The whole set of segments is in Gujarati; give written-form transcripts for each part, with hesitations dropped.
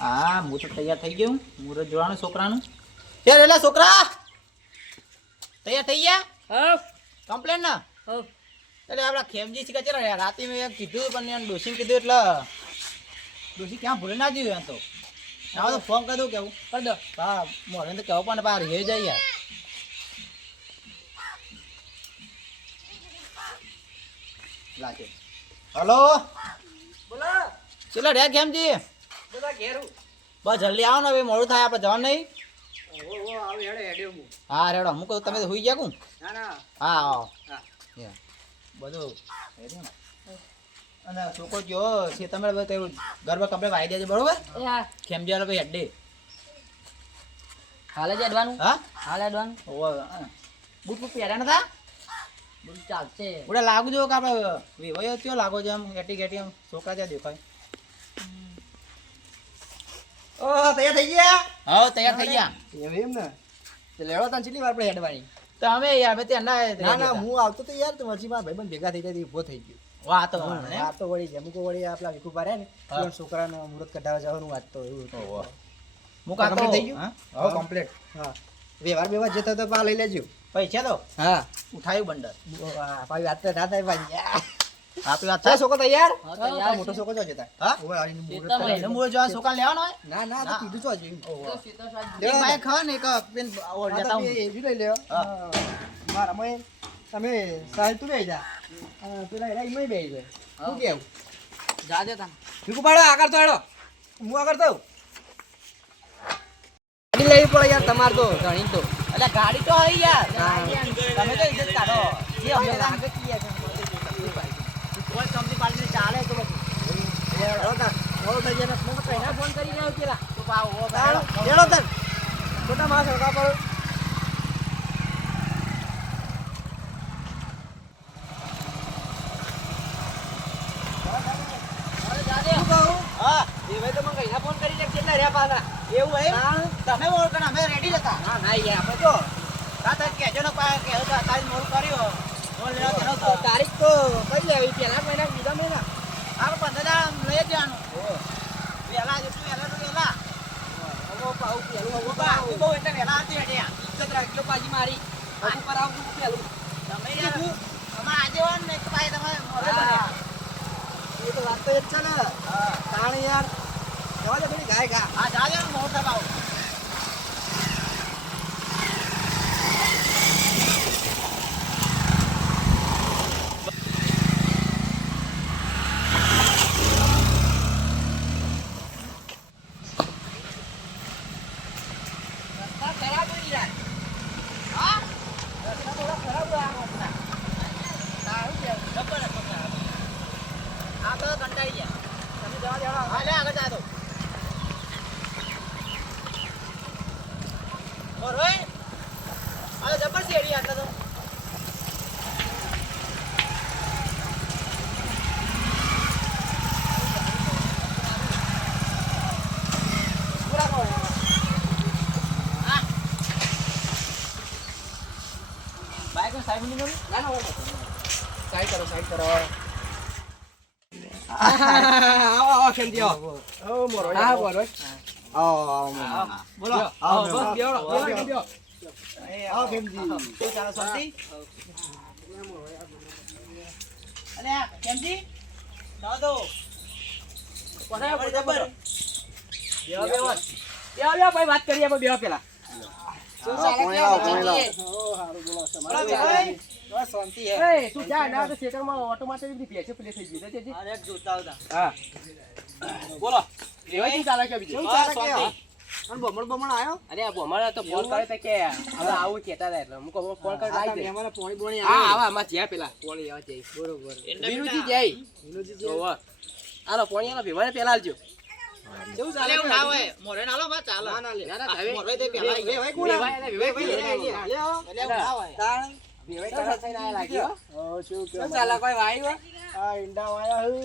હા હું તો તૈયાર થઈ ગયો મુરત જોવાનું છોકરાનું ચાલ એલા છોકરા તૈયાર થઈ ગયા હા કમ્પ્લેન ના હા એટલે આપડા ખેમજી છે કે રાતે મેં કીધું પણ ડોસી કીધું એટલે ડોસી ક્યાં ભૂલે ના જોયું એમ તો આવો તો ફોન કરી દઉં કેવું કર દો હા મોડે તો કહેવું પણ બહાર રહી જાય યાર લાગે હલો બોલો ચલો રે ખેમજી બધા ઘેરું બસ જલ્દી આવો ને હવે મોડું થાય આપણે જવાનું નહીં ઓ આવે હેડે હેડ્યો હું હા રેડો હું કહું તમે તો હોઈ ગયા કું ના ના હા આવો હા યા બધું અને છોકરો જો છે તમે ગરબા કપડે વાઈ દેજો બરોબર એ હા ખેમજી વાળો ભાઈ અડ્ડે હાલે જ અડવાનું હા હાલે અડવાનું બૂટ બૂટ પહેર્યા નતા બધું ચાલશે ઉડે લાગુ જો કે આપણે વિવાયો થયો લાગો છે એમ એટી ગેટી એમ છોકરા ત્યાં દેખાય ઓ તૈયાર થઈ ગયા હા તૈયાર થઈ ગયા એમ ને તે લેવા તને કેટલી વાર આપણે હેડવાની તો અમે યાર અમે ત્યાં ના ના હું આવતો તો યાર તો પછી મારા ભાઈબંધ ભેગા થઈ જાય ઊભો થઈ ગયો વાહ તો આ તો વળી જમુકો વળી આપલા વિકુભા રહ્યા ને હા. એ છોકરાને મુહૂર્ત કઢાવવા જવાનું વાત તો એવું હતું. ઓહો. મુકા તો complete થઈ ગયું? હા કમ્પ્લીટ હા વ્યવહાર જતો તો પા લઈ લેજો પૈસા તો હા ઉઠાયું બંડર ભાઈ વાત તો ના થાય ભાઈ આપી વાત છે થાય છોકરો તૈયાર હા, તૈયાર મોટો છે. છોકરો જો જતા હા ઓવે આવીને મુહૂર્ત એકદમ કઢાવવા. એને મૂળ જોવા છોકરા લેવાનો હોય ના ના તો ના. કીધું છો હજી ઓહો. સીધો સાહેબ એક બાઈક ખબર ને એક પેન ઓર જતા હું એ બી લઈ લ્યો હા. મારા મય તમે સાહેબ તું બેસી જા પેલા એરા ઈમય બેસી જાય શું કેવું જા દે તને ભીખુ પાડો આગળ તો હેડો હું આગળ તો ગાડી લેવી પડે યાર તમારે તો ધણી તો એટલે ગાડી તો હોય યાર હા. તમે તો ઇજ્જત કાઢો જે અમે લાગે કોઈ કંપની પાડીને ચાલે તો બધું હેડો તાર હેડો થઈ જાય ને મને પહેલા ફોન કરી રહ્યો પેલા તો પાવ ઓ હેડો હેડો તાર ખોટા માણસ હડકા પડો જા દે શું કહું હા એ ભાઈ તો મને કઈના ફોન કરી દે કેટલા રહ્યા પાછા એવું હે હા. તમે ઓળખો ને અમે રેડી હતા ના ના યાર આપણે તો રાતે કહેજો ને પા કે તારી મોડ કર્યો મોડ લેવા તેનો તો તારીખ તો કઈ લેવી પહેલા મહિના બીજા મહિના આપણે 15 લઈ જવાનું વેલા જેટલું વેલા તો વેલા હવે પાઉં પેલું હવે બા બહુ એટલે વેલા હતી હડ્યા ઇજ્જત રાખજો પાછી મારી હવે કરાવું પેલું તમે યાર અમાર આગેવાન ને એક પાય તમે મોડે હા. બન્યા એ તો વાત તો એ જ છે ને તાણ યાર જવા દે થોડી ગાય ગા હા જાજે ને મોડ દબાવો રસ્તા ખરાબ હોય યાર હા રસ્તા થોડા ખરાબ હોય આ રોડના તારું કેવું જબર આ તો કંટાળી ગયા તમે જવા દેવા હા લે આગળ જા દો ઓર હોય આ જબર છે એરિયા તો પૂરા કરો હા બાઈક નો સાઈડ ની ના ના સાઈડ કરો આવો આવો કેમજી આવો ઓ મોરો હા બોલો આવો આવો બોલો આવો બસ બેહો, આવો બેહો, કેમજી આવો કેમજી શું ચાલે શાંતિ અલે કેમજી દાદો કોને જબર બેહો ભાઈ વાત કરીએ આપણે બેહો પેલા શું ચાલે શાંતિ હે એ તું જા ના તો ખેતરમાં ઓટોમેટિક બધી ભેંસે પેલે થઈ ગઈ છે અરે જોતા હતા હા બોલો એવા શું ચાલે છે બીજું શું ચાલે કે અને બમણ આયો અરે આ અમારે તો ફોન કરે તો કે હવે આવું કેતા હતા એટલે હું કહું ફોન કરી આવી જાય અમારે પોણી બોણી હા આવા આમાં જ્યાં પેલા પોણી લેવા જઈ બરોબર વિનુજી જાય વિનોદજી ઓવા આલો પોણી આલો ભીમાને પેલા આલજો કેવું ચાલે એવું ના હોય મોરે નાલો બા ચાલે ના ના લે ના ના હવે મોરે તે પેલા વે ભાઈ કોણ વેવાય એટલે એવું ના હોય તાણ વેવાય કરા થઈને આયા લાગ્યો ઓ શું કે શું ચાલે કોઈ વાઈ આ ઈંડા વાયા હું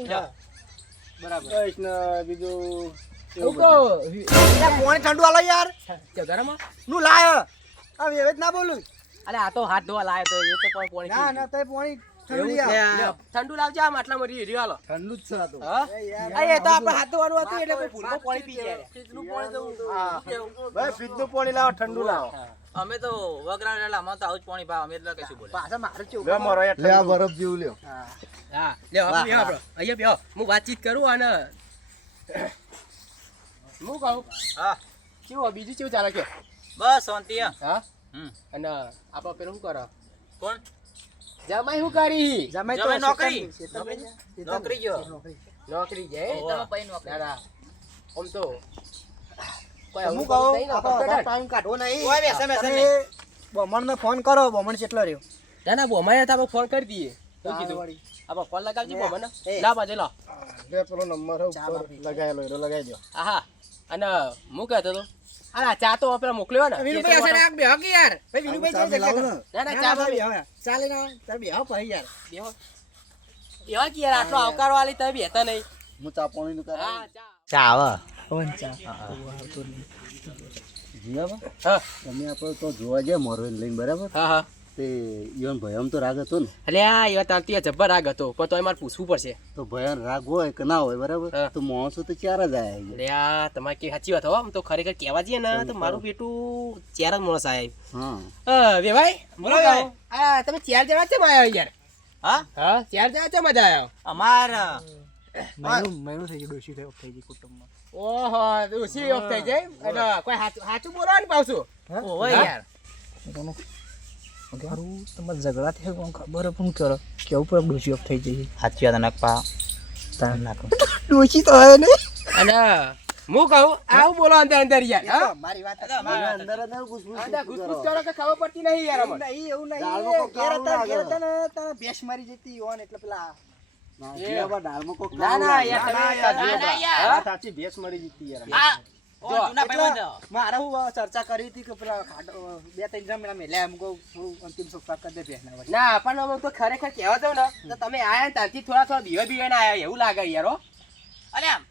બરાબર બસ ને બીજું હું કહું પોણી ઠંડુ આલો યાર ગરમ નું લાય આ વેવેત ના બોલું અરે આ તો હાથ ધોવા લાયો તો એ તો કોઈ પોણી ના ના તે પોણી ઠંડુ લઈ આવ. લ્યો, ઠંડુ લાવજો આમ આટલામાં રહ્યો હાલો. ઠંડુ જ છે આ તો. હા? યાર, આ એ તો આપણે હાથ ધોવાનું હતું એટલે કોઈ ભૂલમાં પાણી પી ગયા. હા. ભાઈ ફ્રીજનું પાણી લાવો, ઠંડુ લાવો. અમે તો વગરા રેલા અમાર તો આવું જ પાણી ભાવ અમે એટલે કશું બોલે પાછા મારે કેવું લે મારો યાર લે આ ઠંડુ. બરફ જેવું લ્યો. હા, લ્યો આપણે બેહો આપણો. અહીંયા બેહો. હું વાતચીત કરું અને હું કહું હા કેવું બીજું કેવું ચાલે કયો? બસ શાંતિ હે. હા હમ અને આપણે પેલું શું કરો કોણ જમાઈ શું કરી જમાઈ જમાઈ તો નોકરી. નોકરી ગયો નોકરી જાય તમે પૈ નોકરી ના ના આમ તો કોઈ હું આવું કહું નહીં ને, આપણે આપણે વધારે ટાઈમ કાઢવો નહીં ઓય બેસે બેસે તમે બમણને ફોન કરો બમણ કેટલો રહ્યો ના ના બોમાય તો આપણે ફોન કરી દઈએ શું કીધું વળી. આપણે ફોન લગાવજો બોમાને એ. લા બાજુ લા લે પેલો નંબર હે ચા ઉપર બાપી. લગાયેલો એરો લગાઈ દો. હા અને હું કહેતો હતો હા ચા તો આપણે મોકલ્યો ને વિનુભાઈ હશે ને આગ બેહો કે યાર ભાઈ આવું વિનુભાઈ ચા જલ્દી લાવો ને. ના ના ના ચા ના બાપી. બેહો ચાલે ના ચાલ બેહો પછી યાર બેહો એવા કે યાર આટલો આવકાર વાળી તમે બેહતા નહીં હું ચા પાણીનું કરાવું. હા ચા ચા આવે પવન ચા આવતો નહીં જીયાબા, હા તમે આપણે તો જોવા ગયા મોરવેલ લઈને બરાબર હા હા તે ઈવન ભયમ તો રાગ હતો ને, એટલે આ એવા તાંતી જબ્બર રાગ હતો પણ તોય મારે પૂછવું પડશે તો ભયન રાગ હોય કે ના હોય બરાબર, હા. તો માણસો તો ચાર જ આયા છે. એટલે આ તમારે કે સાચી વાત હો આમ તો ખરેખર કહેવા જઈએ ને તો મારું બેટું ચાર જ માણસ આવ્યું હા વેવાઈ બોલો ભાઈ. આ તમે ચાર જણા કેમ આવ્યા યાર હા હા ચાર જણા કેમ મજા આવ્યો અમાર મહિનો થઈ ગયો ડોશી થઈ ગઈ કુટુંબમાં ઓહો ઉસી ઓફ થઈ જાય અને કોઈ સાચું બોલો ને પાછું ઓય હા? યાર હારું તમારે ઝઘડા થયા કોણ ખબર પણ કરો કેવું પણ ડોશી ઓફ થઈ જઈ સાચી વાત નકપા તાર નાખો ડોશી તો હવે નહીં અને હું કહું આવું બોલો અંદર અંદર યાર હા મારી વાત એના અંદર જ ના ઘૂસઘૂસ અંદર ઘૂસઘૂસ કરો કે ખબર પડતી નહીં યાર અમને નહીં એવું નહીં દાળમાં કોક ઘેર કાળું હતા લાગે. ને તારા ભેંસ મારી જતી હોન એટલે પેલા ના, જીયાબા, દાળમાં કોક ના કાળું ના લાગે. યાર ના, તમે યાર, ના, ના, ના, યાર. આ સાચી ભેંસ મરી જતી યાર. આ ઓ જો, જૂના એટલે ભાઈબંધ મારે હું ચર્ચા કરી હતી કે પેલા બે ત્રણ જણ મેળા મેલ્યા એમ કહું થોડું અંતિમ સંસ્કાર કરી દે ભેંસના વચ્ચે. ના પણ અમે તો ખરેખર કહેવા જાવ ને તો તમે આયા ને ત્યાંથી થોડા બીવે બીવે ના આયા એવું લાગે યાર હો અરે આમ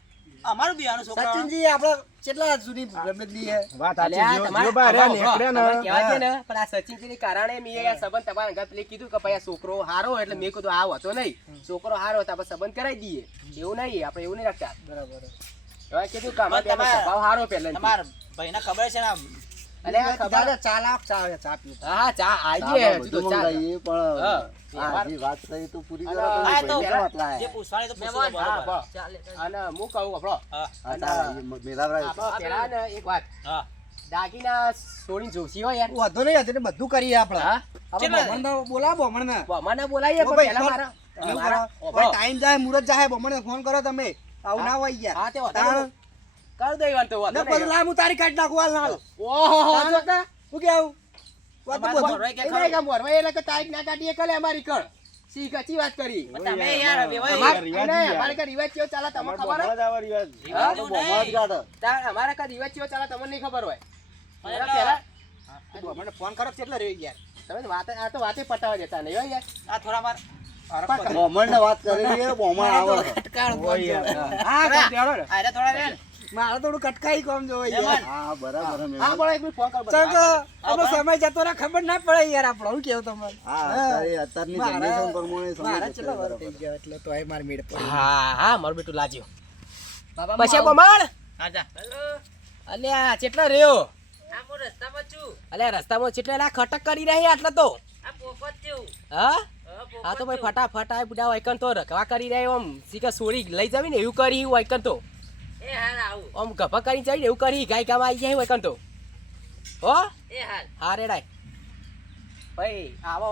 અમારું બિયાનું છોકરા સચિનજી આપણે કેટલા જૂની રમેલી હે વાત અલ્યા, સાચી. તમારે- જો બા રે તમારે નીકળ્યા ને. કહેવા છે ને પણ આ સચિનજીને કારણે મેં આ સંબંધ તમારા ઘરે પેલી કીધું કે ભાઈ આ છોકરો હારો એટલે મેં કીધું આ હતો નહીં છોકરો હારો હતો આપણે સંબંધ કરાવી દઈએ એવું નહીં આપણે એવું નહીં રાખતા બરાબર હવે કીધું કે અમારે પણ તમારે- સ્વભાવ હારો પહેલા તમાર ભાઈને ખબર છે ને આમ અલે આ ખબર ચા લાવ ચા પીવું હા ચા ચાલો, આઈએ બધું હજુ તો ચા મંગાવીએ, પણ હા. આ જે વાત થઈ તો પૂરી કરો, અને તમે આ તો ભાઈને વાત લાયા. જે પૂછવાની તો પૂછો હા, બરોબર બસ. ચાલે અને હું કહું આપણો હા હા, ચાલો, એ મેલાવડાવી. આપણો પેલા ને એક વાત હા દાગીના છોડીને જોશી હોય યાર વાંધો નહીં હતું બધું કરીએ આપણે હા આપણે બમણને બોલાવો બમણને. મને બોલાવીએ ઓ પણ ભાઈ, પહેલા ફોન- મારા એવું મારા- કરો. ભાઈ, ટાઈમ જાય મુરત જાય બમણને ફોન કરો તમે આવું ના હોય યાર હા તે તાણ. વધારે કર દે વાત તો વાત ને પછી લાવ હું તારી કાઢી નાખું હાલ ના હાલ. ઓહો તાણ. જો કે શું કેવું વાત તો અમારે બધું. ભરવાઈ ગયા એને કામ વરવાય એટલે કે તારીખ ના કાઢીએ કલે અમારી કળ સી કચી વાત કરી તમે યાર હવે ભાઈ અમાર- રિવાજ અને યાર. અમારે કા રિવાજ કેવો ચાલે તમને અમારે ખબર બોમડા જ આવા રિવાજ. હા? તો બોમ્બા જ કાઢો. તાર અમારે કા રિવાજ કેવો ચાલે તમને નહીં ખબર હોય એટલે- એના પહેલા બમણને ફોન કરો કેટલા રહ્યો યાર તમે તો વાત આ તો વાતે પટાવા દેતા નહીં હોય યાર આ થોડા માર બોમણને વાત કરેલી છે, બોમણ આવે. ઓય યાર. હા થોડા. તો ચાલો ને. આરે થોડા રે ને. મારે થોડું કટકાઈ કોમ જોવે યાર હા, બરાબર હે, હા મહેમાન. બોલો એક મિનિટ ફોન કર ચાલ તો આપણો સમય જતો રહે ખબર ના પડે યાર આપણો શું કેવું તમારે હા, અત્યારની મારા- generation પ્રમાણે સમય મારા જતો કેટલા વાર બરાબર. થઈ ગયા એટલે તો માર મેળ પડે હા હા મારું બેટું લાજ્યો બાબા પછી બમાડ હા જા અલ્યા ચેટલા રહ્યો આ હું રસ્તામાં છું અલ્યા રસ્તામાં ચેટલા લા ખટક કરી રહી આટલા તો આ પોપટ છું હા હા તો ભાઈ ફટાફટ આ બુડા વાયકન તો રખવા કરી રહ્યો આમ સીકા સોરી લઈ જાવી ને એવું કરી વાયકન તો એ હાલ આવું આમ ગભા કરી જાય ને એવું કરી ગાય કામ આવી જાય વાયકન તો હો એ હાલ હા રેડાય ભાઈ આવો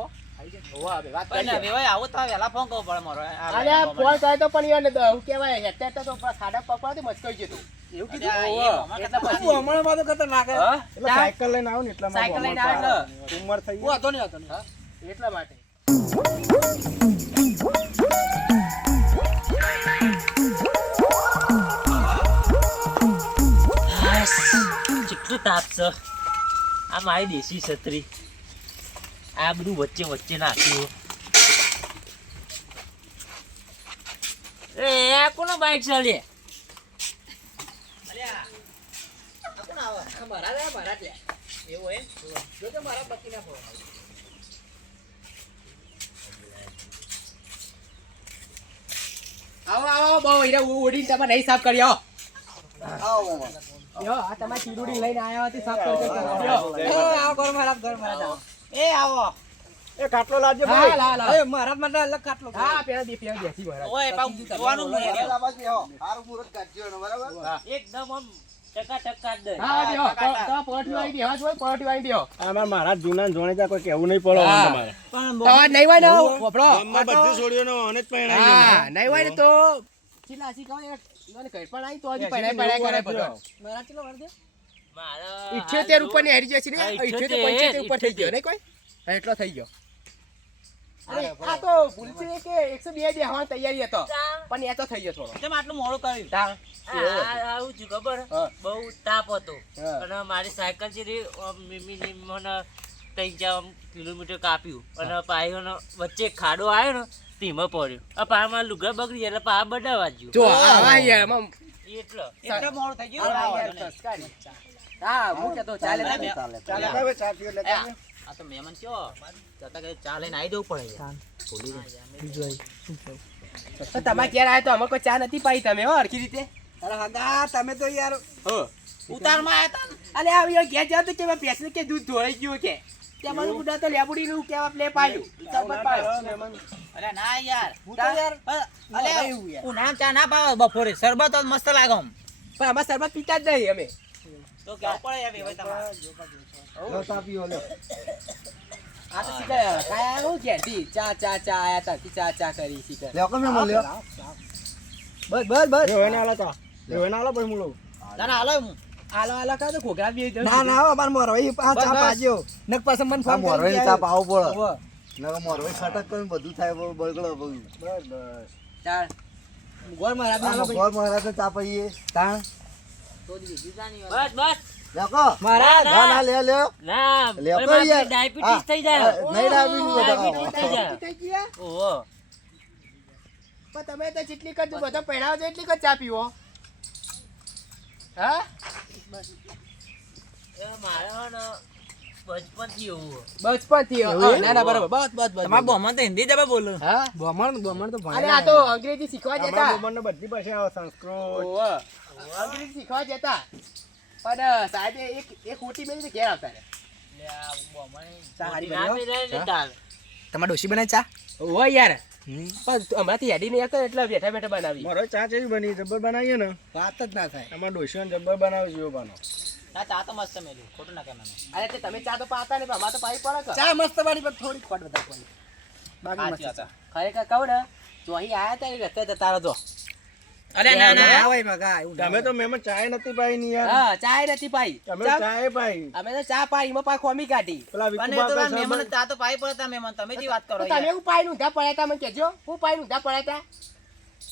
હોવા બે વાત પણ કરી હવે ભાઈ આવું તો વહેલા ફોન કરવો પડે મારો અલ્યા ફોન કરે તો પણ યાર હું કહેવાય હેઠે તો ખાડા પકડવાથી મચકાઈ જતો એવું કીધું અલ્યા, એ હોવે. હમણાં એટલે કરતા પછી હમણાં માં તો ખતરનાક હે. હા? એટલે સાયકલ લઈને આવો ને એટલામાં સાયકલ લઈને બોમડ આવે પાડે. ઉંમર થઈ ગઈ. વાંધો નહીં, વાંધો નહીં. હા? એટલા માટે કેટલું તાપ છે આ મારી દેશી છત્રી આ બધું વચ્ચે વચ્ચે નાખ્યું એ કોનો બાઈક છે લે મારા રે, મારા જ લે. એવું એમ જોજે મારા બકીના ફોન. આવો બહુ એને ઉડીને તમે નહીં સાફ કરી આવો આવો મોમાં. યો આ તમારી ચીડુડી લઈને આયા હતી સાફ કરી આવો ઘર મારા એ આવો એ ખાટલો લાવજો હા ભાઈ. લા લા મારા માટે અલગ ખાટલો હા પેલા બેસી વળા ઓય પાઉં જોવાનું હું યાર. પેલા બાજુ બેહો. હારું મુહૂર્ત કાઢજો ને, બરાબર? એકદમ આમ ટકા ટકા દે હા બેહો તો પોટી વાળી બેહો છો પોટી વાળી બેહો આમાં મારા જૂના જોણીતા કોઈ કહેવું નહીં પડે હા. તમારે. તો આ નહીં હોય ને પોપડો ગામમાં બધું છોડ્યું ને મને જ પહેણાઈ હા નહીં હોય ને તો ચીલા સી કહો મને કઈ પણ આવી તો હજી પડાય કરે બધો મારા ચલો વળદે મારા 78 ઉપર ની હરી જશે ને 78 75 ઉપર થઈ ગયો નહીં કોઈ હા, એટલો થઈ ગયો અરે આ તો ભૂલ છે કે 102 બેહવાની તૈયારી હતો પણ એ તો થઈ ગયો થોડો કેમ આટલું મોડું કર્યું તા આવું છું ખબર હા. બહુ તાપ હતો હા. અને મારી સાયકલ છે રે મિનિમમ મને 3-4 કિલોમીટર કાપ્યું અને પાયો વચ્ચે એક ખાડો આવ્યો ને ધીમો પડ્યો આ પામાં લુગડા બગડી એટલે પા બડાવા જ્યું જો આ યાર મમ એટલે મોડું થઈ હા હું કે તો ચાલે ચાલે. ચાલે. ચાલે ભાઈ, ચા પીઓ લેતા આવજો. આ તો મહેમાન કયો જતા કે ચા લઈને આવી જવું પડે તો તમારે ક્યારે આવ્યો તો અમે કોઈ ચા નથી પાઈ તમે હો હરખી રીતે અરે હગા તમે તો યાર ઉતારમાં આવ્યા હતા અલે આ યાર ઘેર જાવ તો કે ભેંસને કે દૂધ ઢોળાઈ ગયું કે તમારું બુડા તો લેબુડી નું કેવા પ્લે પાયું ઉતાર પાયો અરે ના યાર હું તો યાર અલે એવું યાર. ઉનાળામાં ચા ના પાવે બપોરે શરબત તો મસ્ત લાગે આમ. પણ અમાર શરબત પીતા જ નહીં અમે તો કેવું પડે યાર ભાઈ તમારે લો, ચા પીઓ, લો. આ તો શીખર કાયા હું ઘેરથી ચા ચા ચા આયા તા ચા ચા કરી શીખર લ્યો, કેમ એમ લ્યો? બસ બસ બસ એ હોય ને હાલો તો. એ હોય ને હાલો પછી હું લઉં. ના ના હાલો હું આલો આલો કા તો ઘોઘરા બી ના ના આવો બાર મોરો ઈ આ ચા બસ. પાજો નક પાસે મને આ ફોન મોરવાઈ ચા પાવો પડે. ઓહો. નકર મોરવાઈ ખટક કરીને બધું થાય, બગડો બધું. બસ બસ. ચાલ ગોળ મારા આ આપના મગર મહારાજને ચા પીએ. તાણ. બસ બસ લ્યો કો. મારા ના, ના, લ્યો, લ્યો. ના લ્યો ઓય કો મારી યાર. ડાયાબિટીસ થઈ હા, જાય નહીં ડાયાબિટીસ ડાયાબિટીસ થઈ બધા. જાય થઈ ગયા ઓહો પણ તમે તો જેટલી કદ બધા પહેરાવો છો એટલી કદ ચા પીવો હા એ મારે હે ને બચપનથી એવું બચપન થી ના ના બરાબર બસ બસ બસ તમારા બોમાં તો હિન્દી જબે બોલો હા બોમણ તો અરે આ તો અંગ્રેજી શીખવા જતા અમારા ઉંમરને બધી ભાષા આવે, સંસ્કૃત. ઓહો. અંગ્રેજી શીખવા જતા પણ સાહેબે એક ઓટી મેલી ઘેર આવતા રે ચા હારી બન્યો? તમાર ડોશી બનાય ચા ઓહો યાર પણ હમણાંથી હેડી નહીં આવતા એટલે બેઠા બેઠા બનાવી મારો ચા જેવી બની જબ્બર બનાવીએ ને વાત જ ના થાય એમાં ડોશીઓને જબ્બર બનાવે જેવો બનો. ના ચા તો મસ્ત મેલી ખોટું ના કહેવાનું અરે તે તમે ચા તો પાતા ને પણ અમારે તો પાઈ પડે કે ચા મસ્ત બાડી પર થોડી ખોટ વધારે પડી બાકી સાચી મસ્ત વાત. ખરેખર કહું ને જો અહીં આયા તા એ રસ્તે જતા રહો અરે ના ના ના હોય મગા એવું ના તમે તો મેમન ચાય નથી પાઈ ની યાર. હા ચા નથી પાઈ તમે ચા- ચાય પાઈ. અમે તો ચા પાઈ એમાં પા ખોમી કાઢી પેલા પણ એ વિકુબા તો પાસે મહેમાન ચા તો પાઈ પડતા મહેમાન તમે જે વાત કરો તો તમે હું પાઈ ઊંધા પડ્યા તા મને કહેજો હું પાઈ ઊંધા પડ્યા તા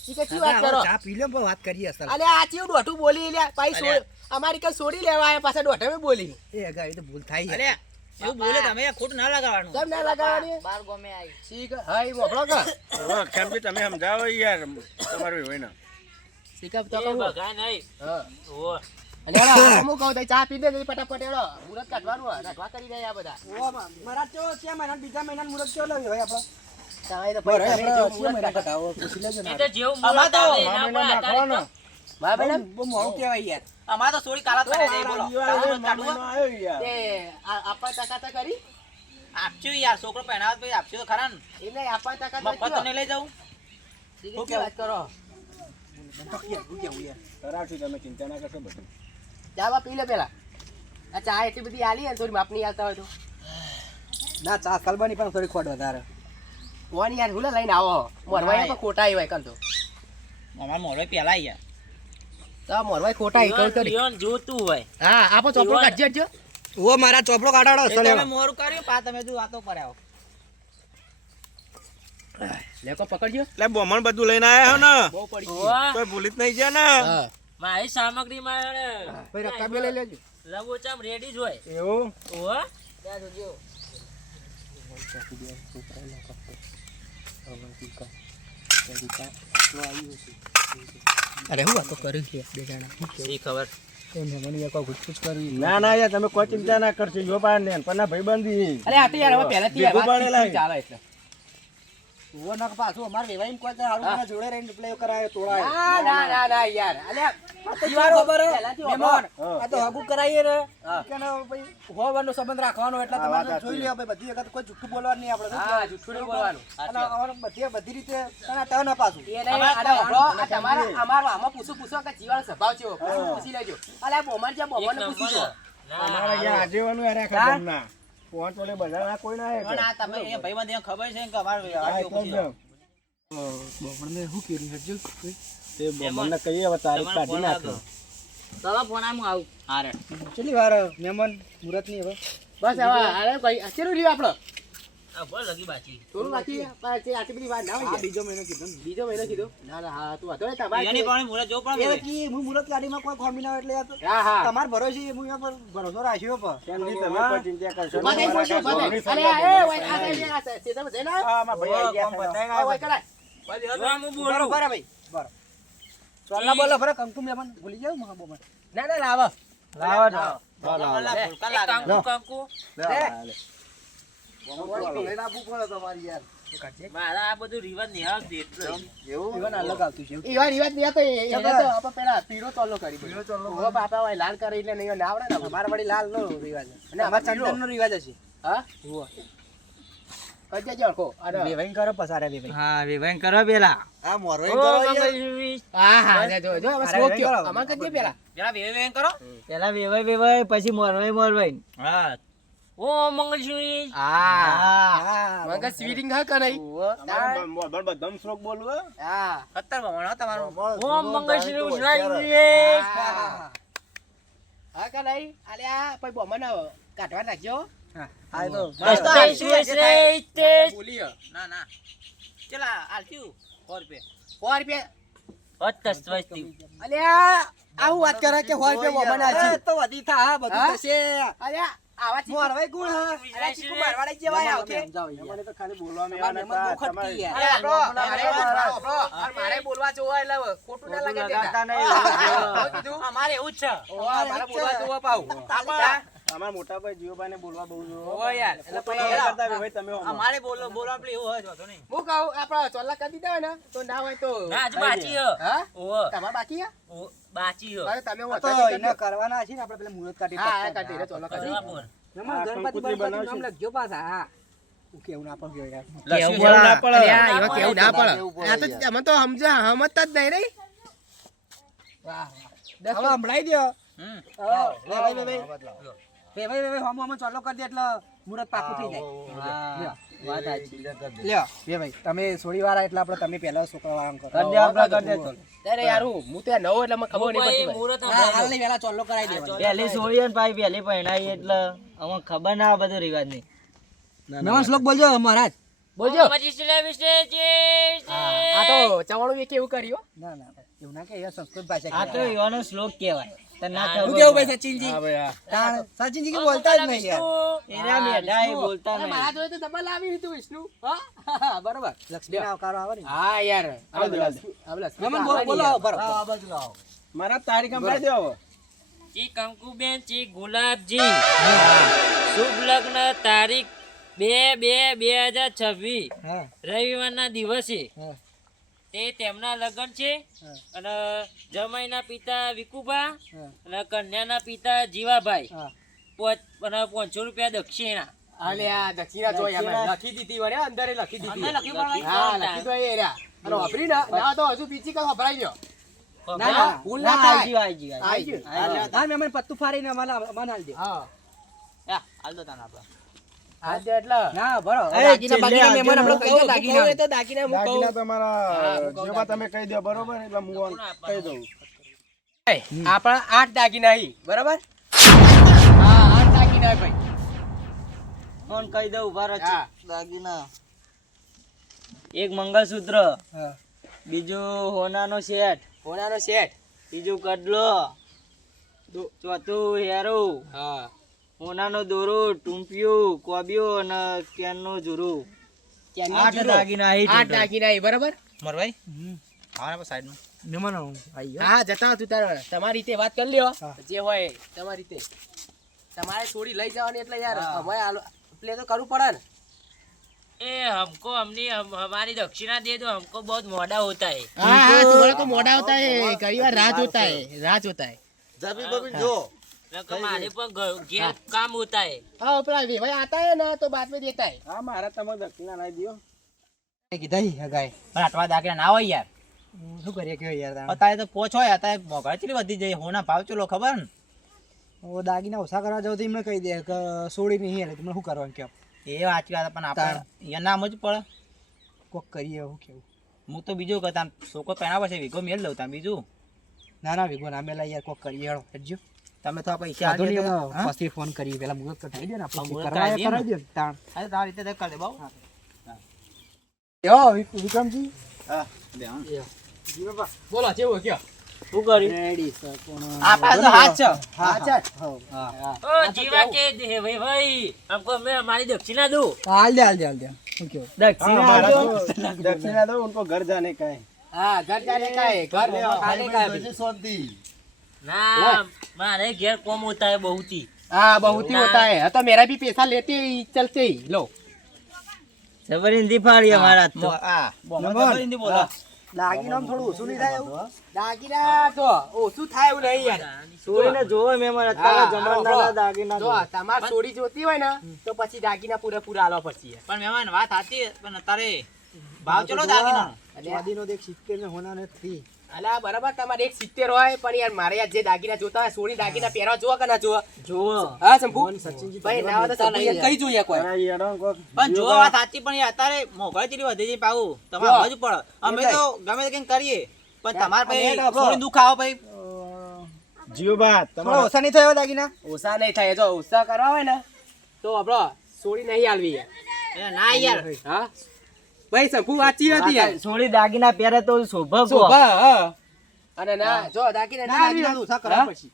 ઈ કે શું વાત હગા, કરો હવે ચા પી લ્યો પણ વાત કરીએ અસલ અલે આ ચેવું દોઢું બોલી લ્યા પાઈ અલ્યા. અમારી કઈ છોડી લેવા આયા પાછા દોઢે બોલી એ હગા એ તો ભૂલ થાય અરે એવું બોલે તમે યાર ખોટું ના લગાવવાનું કેમ ના લગાવવાની બાર ગમે આવી શીખ હા એ મોકલો કે હવે અક્ષરજી તમે સમજાવો યાર તમારું હોય ને. શીખ તો એ કહું બગાય નહીં હા ઓહો અને હેડો, હું કહું તો ચા પી દે જલ્દી ફટાફટ હેડો મુરત કાઢવાનું હોય રાખવા કરી રહ્યા બધા મારા તો ક્યાં મહિના બીજા મહિના મુરત કેવો લાવ્યો હોય આપણો ચાય તો બરાબર, ભાઈ આપણે તમે મહિના જો મુરત કટાવો પૂછી લેજો એ ને તો જેવું અમાર મુરત તો આવે એના મામા પર નાખવાનો. આધારિત મારા બેન બહુ મોડું કહેવાય યાર અમાર તો સોળી કાલા તો પડ્યા છે, બોલો દિવાળી કાળું કાઢવું મામાનો આવ્યો યાર. તે આપા તકાતા કરી આપશું યાર છોકરો પહેણાવત પછી આપશું તો ખરા ને એટલે આપા તકાતા મફત તો નહીં લઈ જાઉં શું વાત કરો કરાવશું તમે ચિંતા ના કરશો બધું. ચાવા પી લે પેલા આ ચા એટલી બધી આલી ને થોડી માપની આલતા હોય તો ના ચા કલબાની પણ થોડી ખોટ વધારે વન યાર હુલા લઈને આવો મોરવાઈ પણ ખોટા આવ્યા કાલ તો અમાર મોડો પેલા યાર તો મોરવાઈ ખોટા આવી કહું તો નહીં. લિયોન જોતું હોય હા આપો ચોપડો કાઢજો જો ઓ મારા ચોપડો કાઢાડો એ સળે તમે મોરું કર્યું પા તમે જો વાતો કર્યા લેકો પકડજો એટલે બોમણ બધું લઈને આયા હો ને બહુ પડી ઓવા કોઈ ભૂલી જ નહીં ગયા ને. હા મારી સામગ્રી માં ભાઈ રક્કા બે લઈ લેજો લબોચામ રેડી જ હોય એવું ઓવા અરે હું વાતો કર્યું છે બે જણા સી ખબર એ મને એક ગુચકુચ કર્યું ના ના યાર તમે કોઈ ચિંતા ના કરશો જો પાર ને પણ ના ભાઈબંધી અરે આ તો યાર હવે પહેલાથી ભેગું વાત પડેલા ચાલે એટલે વો નક પાછું અમાર વેવાઈમ કોઈ તો હારું મને જોડે રહીને પ્લે કરાયો તોડાયો. ના યાર અલ્યા જીવારો ખબર હે? પહેલાથી મહેમાન, હા. આ તો હગું કરાઈએ ને હા. કે ને ભાઈ હોવાનો સંબંધ રાખવાનો એટલે હા, તમારે વાત જોઈ લ્યો ભાઈ બધી વખત કોઈ જુઠ્ઠું બોલવાનું નહીં આપણે હા જુઠ્ઠું નહીં બોલવાનું અને અમારે બધી રીતે તને ટર્ન પાછું એ નહીં, આને વાપરો, આ તમારા અમારો આમાં પૂછો કે જીવાનો સ્વભાવ કેવો પૂછી લેજો અલ્યા બોમર જ્યાં બોમરને પૂછી જો અમારા અહીંયા આગેવાનું યાર આખા ગામના. પાંચ વાળે બધાના કોઈ ના હે કે? પણ આ તમે એ ભાઈબંધ એને ખબર છે કે અમારે હા, આટલું એટલે જ પૂછી લો. ને. બોમણને શું કર્યું હજુ તે બમણને કહીએ હવે તારીખ કાઢી નાખો. ચાલો ફોન આમ આવું હારે કેટલી વાર મહેમાન મુહૂર્તની હવે બસ હવે અરે ભાઈ અચેરું રહ્યું આપણો આ બોલ લગી બાકી થોડું બાકી પાછી આટલી બધી વાર ના હોય યાર. બીજો મહિનો કીધું બીજો મહિનો કીધું ના હા તું હતો ને તમારે એની પણ મુરત જો પણ એ કી હું મુહૂર્ત ગાડીમાં કોઈ ખોમી ના હોય એટલે યાર તો હા હા તમાર ભરોસે હું એના પર ભરોસો રાખ્યો પર ત્યાંથી તમે કોઈ ચિંતા કરશો ઉભા થઈ નહીં. પૂછ્યું, ઉભા થઈ. અરે આ, એ, ઓય, આ સાઈડ, આ સાઈડ. સીધામાં જઈને આવ. હા, આમાં ભાઈ આઈ ગયા છે. આ, ઓય, કરાય. બરો બરા ભાઈ બરો ચોલા બોલો ફરે કંકુ મહેમાન ભૂલી જાવ મહા બોમણ ના ના લાવો લાવો લાવો, લાવો. કંકુ લે, લે, લે. લઈને આપવું પડે તમારી યાર. મારા આ બધું રિવાજ નિહાળ દે એટલે એવું? જીવન અલગ આવતું છે ઈ વાર ઈ વાત નહીં હતો, એને તો આપણે પેલા પીળો ચોલ્લો કરી દીધો. ઓહો, બાપા હોય લાલ કરે એટલે નહીં ના આવડે ને અમારા વળી લાલ નો રિવાજ અને અમાર ચંદન નો રિવાજ હશે હા કઈ જજો હરખો. અરે વેવાઈન કરો પસારે વેવાઈ હા વિવાહ કરો પેલા આ મોરવાઈ કરો યાર. હા હા જો જો હવે સ્મોક કયો અમાર કઈ દે પેલા પેલા વિવાહ કરો પેલા વેવાઈ પછી મોરવાઈ હા ઓ મંગળશ્રી હા મંગા સ્વીટિંગ હા કે નહીં અમારે બધામાં શ્લોક બોલવું હે? હા ખતર ભણો તમારું બસ, ઓમ બસ, મંગળશ્રી બસ, ઉજળાઈ હા કે નહીં અલ્યા પછી બોમન કાઢવા નાખજો આ તો બોલી ના ના ચલા આલ્યું 100 રૂપિયા રૂપિયા અલ્યા આવું વાત કરે કે 100 રૂપિયા બોમન આલજી. તો વધી થા હા બધું હા? થશે અલ્યા આવા ચીકુ મોરવાઈ ગુણ હા અલ્યા ચીકુ મારવાડી જેવાય આવકે મને તો ખાલી બોલવામાં તમારે આવ્યા મહેમાન બહુ નતા. ખટકી યાર. અરે આપણો મારે બોલવા જોવા એટલે ખોટું ના લાગે લગાડતા નહીં કીધું અમારે એવું જ છે ઓવા મારે બોલવા જોવા પાઉં અમારા મોટાભાઈ જીવભાઈને બોલવા બહુ જોવો. ઓ યાર એટલે પછી એ કરતા ભાઈ તમે હોમો. અમારે બોલવા પેલી એવું હોય તો નહીં હું કહું આપડે ચોલ્લા કરી દીધા હોય ને તો ના હોય તો ના હજુ બાકી હે હા ઓહો તમારે બાકી હે? બાકી હે હવે તમે આ હોતા તો નહીં એને કરજો. કરવાના છે ને આપણે પેલા મુહૂર્ત કાઢી હા હા કાઢી રે ચોલ્લો કરી બરાબર મહેમાન આ ગણપતિ કંકોત્રી બનપતિ બનાવશે. નામ લખજો પાછા હા હું કેવું ના પણ યાર કેવું ના પડે. અલ્યા, એમાં કેવું ના પડે કેવું પડે આ તો યાર. અમે તો સમજતા જ નહીં રે વાહ હવે સંભળાઈ દ્યો હમ વેવાઈ હોમ ચાલો કરી દે એટલે મુહૂર્ત પાકું થઈ જાય વાત સાચી લ્યો વેવાઈ તમે થોડી વાર એટલે આપણે તમે પહેલા છોકરા વાળા કરો કરી દે આપણે કરી દે ચાલો અરે યાર હું તો યાર નવો એટલે મને ખબર નહીં પડતી ભાઈ. મુહૂર્ત હા હાલ નહીં પહેલા ચાલો કરાવી દેવાનું પહેલી સોળી ને પાછી પહેલી પહેણાઈ એટલે અમને ખબર ના બધું રિવાજ નહીં મહેમાન શ્લોક બોલજો મહારાજ બોલજો પછી સિલે વિશે જે આ તો ચવાણું વેકે એવું કર્યું ના ના એવું ના કે એ સંસ્કૃત ભાષા આ તો કહેવાય. એવાનો શ્લોક કહેવાય તને ના શું ખબર કેવું પડે. ભાઈ સચિનજી હા ભાઈ હા. તાણ સચિનજી કે બોલતા જ નહીં યાર એના બેઠા એ બોલતા અરે નહીં મારા જોડે તો ડબલ આવી હતું વિષ્ણુ હા બરોબર લક્ષ્મી આવકારો આવે ને હા યાર હાલો, હાલો. મહેમાન બોલો બરોબર મારા તારીખ સંભળાઈ દો હવે. જી કંકુબેન જી ગુલાબજી શુભ લગ્ન તારીખ 2/2/2026 હા રવિવારના દિવસે હા તે તેમના લગ્ન છે હા. અને જમાઈના પિતા વિકુભા હા. અને કન્યાના પિતા જીવાભાઈ હા 500 રૂપિયા દક્ષિણા અલે આ દક્ષિણા જોઈ અમે લખી દીધી વળે અંદરે લખી દીધી અંદર લખી પણ હા લખી દો એ રહ્યા અને વાપરી ના તો હજુ બીજી કઈ વપરાઈ લ્યો ના ના ભૂલ ના થાય આઈ ગયું. આઈ ગયું હા મહેમાન પત્તું ફાડીને અમારે હાલ દે હા હાલ દો તાન આપણે આજે એટલે ના બરો એ દાગીના છેલ્લે બાગીના મહેમાન આપણે કહી દે દાગીના તો દાગીના હું કહું દાગીના તમારા જેવા તમે કહી દો બરોબર એટલે હું કહી દઉં. આપણા 8 દાગીના હી બરાબર હા 8 દાગીના ભાઈ ફોન કહી દઉં ઉભા રહો. હા દાગીના એક મંગળસૂત્ર હા બીજું હોનાનો સેટ હોનાનો સેટ ત્રીજું કડલો ચોથું હેરું હા હોનાનો દોરો ટૂંપિયું કોબિયો અને કેનનું જુરું આઠ દાગીના હી 8 દાગીના હી બરાબર મરભાઈ આવા સાઈડમાં મહેમાન આવી ગયો હા જતા તું તાર તમારી રીતે વાત કરી લ્યો હા. જે હોય તમારી રીતે તમારે છોડી લઈ જવાની એટલે યાર અમે પ્લે તો કરવું પડે ને हमको हमारी दक्षिणा दे दो, हमको बहुत मोड़ा होता है। हाँ तुम्हारा को मोड़ा होता है, कई बार राज होता है જબી બબી જો हमारे पर घेर काम होता है। हाँ अपना भाई आता है ना तो बाद में देता है। હા મારા તમે દક્ષિણા લાવી દ્યો. કીધા હી હગાય પણ આટલા દાખલા ના હોય યાર, શું કરીએ કયો યાર તાણે? અત્યારે તો પોછ હોય, અત્યારે મોંઘવારી કેટલી વધી જાય, હોના ભાવ ચલો ખબર ને? ઓ દાગીના ઓછા કરવા જાવ તો એમને કહી દે કે સોડી નહીં એટલે તમને શું કરવાનું કયો? એ વાંચી વાત, પણ આપણે અહીંયા નામ જ પડે. કોક કરીએ હું કેવું? હું તો બીજું કરતા છોકરો પહેણા પછી વીઘો મેળ દઉં તા બીજું. ના ના વિગો ના મેલા યાર કોક કરીએ હેડો હેડજો. તમે તો પૈસા સાધુ આપી ને દો. હા? પછી ફોન કરી પેલા મુહૂર્ત કઢાઈ દે ને આપણે મુહૂર્ત કરાવી કરાવી દે ને. દે તાણ. હા, તો આ રીતે તો કરી દે બાઉ. યો વિક્રમજી બોલો કેવું કયો? શું કર્યું? રેડી સર પણ આ પાસે તો હાથ છે. હા ओ जीवा के दे भाई, हमको मैं हमारी दक्षिणा दो। હાલ દે શું કેવું? હા, મારા તો દક્ષિણા દો ઉनको घर जाने का है. हाँ घर जाने का है, घर खाने का है अभी। જોજે શાંતિ ना हमारे घेर कम होता है बहुत ही। हाँ बहुत ही होता है। हाँ, तो मेरा भी पैसा लेते ही चलते ही लो। जबर हिंदी फाड़ी हमारा तो। નંબર. हिंदी बोला। દાગીનામાં થોડું ઓછું નહીં થાય એવું? દાગીના તો ઓછું થાય એવું નહીં યાર. સોઈને જોવે મેમન અત્યારે જમાનાના દાગીના જો તમારે સોડી જોતી હોય ને તો પછી દાગીના પૂરેપૂરા આલવા પડશે યાર. પણ મેમન વાત સાચી, પણ અત્યારે ભાવ ચલો દાગીનાનો. સ્વાદીનો દેખ 70 ને હોના ને 3 અલા બરાબર તમારે એક 70 હોય પણ યાર મારે યાર જે દાગીના જોતા હોય સોની દાગીના પહેરવા જોવા કે ના જોવા? જોવો. હા શંભુ ભાઈ ના હોય તો શંભુ યાર કઈ જોઈએ કોઈ? હા, ઈ એનો કોક પણ જો વાત સાચી, પણ અત્યારે મોંઘવારી જેટલી વધી જાય પાવું તમારે સમજ પડે. અમે તો ગમે તે કંઈક કરીએ પણ તમારે ભાઈ સોની દુખ આવો ભાઈ. જીવબા થોડા તમારા ઓછા નહીં થયો દાગીના? ઓછા નહીં થાય. જો ઓછા કરવા હોય ને તો આપણો સોડી નહીં આલવી યાર. એ ના યાર, હા ભાઈ શંભુ વાંચી હતી યાર. સોની દાગીના પહેરે તો શોભા શોભા, હા. અને ના જો દાગીના ના આલવી દાગીના હોય, ઓછા કરવા હા? પછી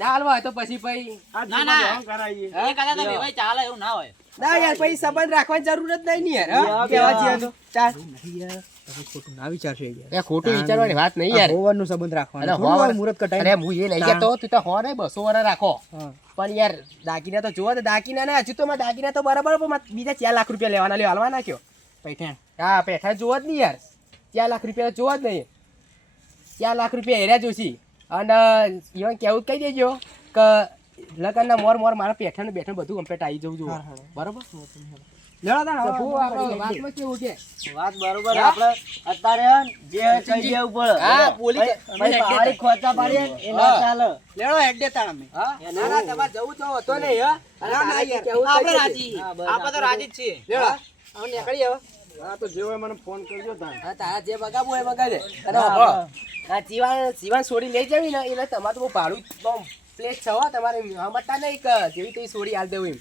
ના આલવા હોય તો પછી ભાઈ ના ના કામ કરાવીએ. એ કદાચ તો ભાઈ ચાલે એવું ના હોય. ના યાર પછી સંબંધ રાખવાની જરૂર જ નહીં ને યાર. હા? કેવા છીએ તો ચાલ. નહીં યાર તમે ખોટું ના વિચારશો યાર. એ ખોટું વિચારવાની વાત નહીં યાર. હોવાનું સંબંધ રાખવાનો. અરે થોડું હોવાનું. મુહૂર્ત કટાઈ અરે હું એ લઈ જતો તું તો હો ને 200 વાર રાખો. હા. પણ યાર દાગીના તો જોવો તો દાગીના ને હજુ તો મારા દાગીના તો બરાબર પણ મારે બીજા 4 લાખ રૂપિયા લેવાના લ્યો હાલવા નાખ્યો. પૈઠાણ હા પેઠા જોવો જ નહીં યાર. 4 લાખ રૂપિયા જોવો જ નહીં. 4 લાખ રૂપિયા હેર્યા જોશી. અને ઈવન કેવું કહી દેજો કે લગનના મોર મારા પેઠાનું બેઠાનું બધું કમ્પ્લીટ આવી જવું જોઈએ. હા, હા. બરોબર? લેવા તાણ તો હવે. હું આપણે વાતમાં કેવું કે વાત બરોબર. આપણે અત્યારે જે કહી દેવું પડે. હા, બોલી કે- ભાઈ પહાડી ખોચા પાડીએ એ ના હા. ચાલે. લેડો હેડ દે તાણ અમે. હા? ના ના તમારે જવું તો હતો નહીં હા. ના, ના, યાર. કેવું આપણે કહી રાજી. દેજે. હા, બસ આપણે તો રાજી જ છીએ. લેડો હવે નીકળી હવે. હા તો જે હોય મને ફોન કરજો તાન. હા તારા જે બગાવું એ બગાડે. અને હોભળો, આ જીવાન સોડી લઈ જવી ને એટલે તમારે તો બહુ ભાડું બહુ પ્લેસ છે હો. તમારે સમજતા નહીં કે જેવી તેવી સોડી આલ દેવું એમ.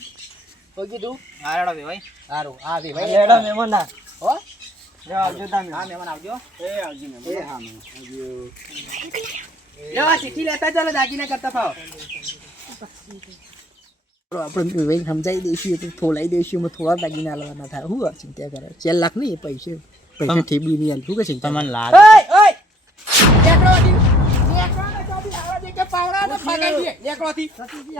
તો કીધું હા, રેડો ભાઈ. સારું હા રેડો ભાઈ મહેમાન ના. હો આવજો તમે. હા, મહેમાન આવજો. એ આવજી ને. એ હા મેં. લેવા ચીઠી લેતા ચાલો દાગીના કરતા ફાવ. આપણે ભાઈ સમજાવી દઈશું તો થોલાઈ દઈશું એમાં થોડા દાગીના આલવાના થાય. હું આ ચિંતા કરે 4 લાખ નહીં પૈસે ઠીબી નહીં આલ. શું કે ચિંતા તમને લાગે ઓય ઓય નેકળોથી નેકળોને ચોથી આવા દે કે પાવડાને ફગાઈ દે નેકળોથી